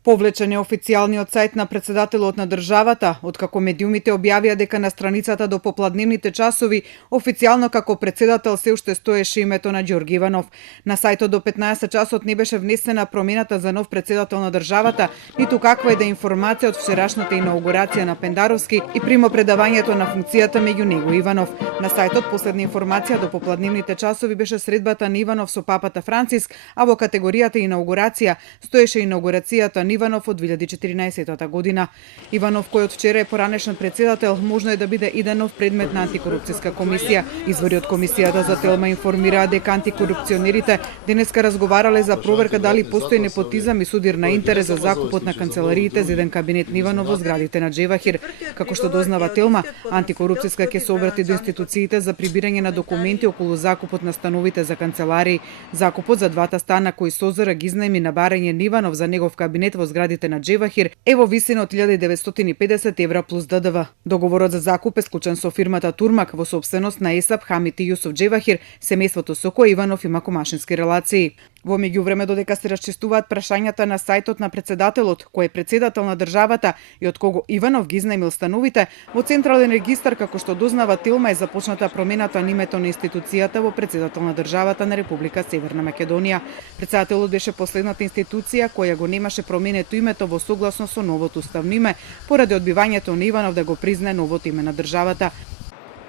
Повлечен е официјалниот сајт на претседателот на државата, откако медиумите објавија дека на страницата до попладневните часови официјално како претседател се уште стоеше името на Ѓорги Иванов. На сајтот до 15 часот не беше внесена промената за нов претседател на државата, ниту каква е да информација од вчерашната инаугурација на Пендаровски и примопредавањето на функцијата меѓу него и Иванов. На сајтот последна информација до попладневните часови беше средбата на Иванов со папата Франциск, а во категоријата инаугурација стоеше инаугурацијата Иванов од 2014 година. Иванов, кој од вчера е поранешен претседател, можно е да биде и нов предмет на антикорупцијска комисија. Извори од комисијата за Телма информираа дека антикорупционерите денеска разговарале за проверка дали постои непотизам и судир на интерес за закупот на канцелариите за еден кабинет на Иванов во зградите на Джевахир. Како што дознава Телма, антикорупцијска ќе се обрати до институциите за прибирање на документи околу закупот на становите за канцеларии. Закупот за двата стана кои СОЗР ги изнаеми на барање на Иванов за негов кабинет во зградите на Джевахир е во висина од 1950 евра плюс ДДВ. Договорот за закуп е склучен со фирмата Турмак во собственост на Есап Хамит и Јусуф Джевахир, семејството со кој Иванов има комашински релации. Во меѓувреме, додека се расчистуваат прашањата на сајтот на претседателот, кој е претседател на државата и од кого Иванов ги изнаемил становите, во Централен регистар, како што дознава Телма, е започната промената на името на институцијата во претседател на државата на Република Северна Македонија. Претседателот беше последната институција која го немаше променето името во согласно со новото уставно име, поради одбивањето на Иванов да го признае новото име на државата.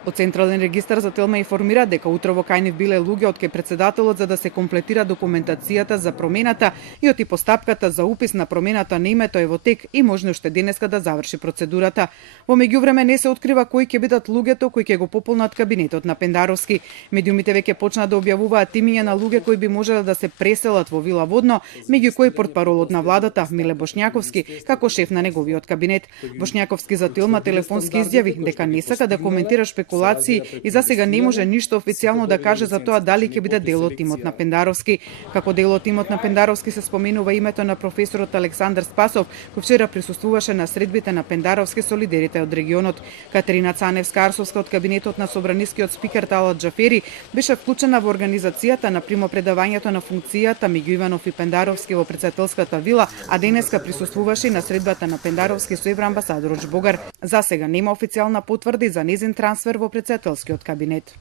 Од Централен регистар за Телма информира дека утрово кај нив биле луѓе од кај претседателот за да се комплетира документацијата за промената и оти постапката за упис на промената на името е во тек и можно уште денеска да заврши процедурата. Во меѓувреме не се открива кои ќе бидат луѓето кои ќе го пополнат кабинетот на Пендаровски. Медиумите веќе почнаа да објавуваат имиња на луѓе кои би можеле да се преселат во Вила Водно, меѓу кои портпаролот на владата Миле Бошњаковски како шеф на неговиот кабинет. Бошњаковски за Телма телефонски изјави дека не сака да коментира спекулации и за сега не може ништо официјално да каже за тоа дали ќе биде дел од тимот на Пендаровски. Како дел од тимот на Пендаровски се споменува името на професорот Александар Спасов, кој вчера присуствуваше на средбите на Пендаровски со лидерите од регионот. Катерина Цаневска-Арсовска од кабинетот на собранискиот спикер Талат Џафери беше вклучена во организацијата на примопредавањето на функцијата меѓу Иванов и Пендаровски во претседателската вила, а денеска присуствуваше на средбата на Пендаровски со евроамбасадорот Жбогар. За сега нема официјална потврда за нејзин трансфер во претседателскиот кабинет.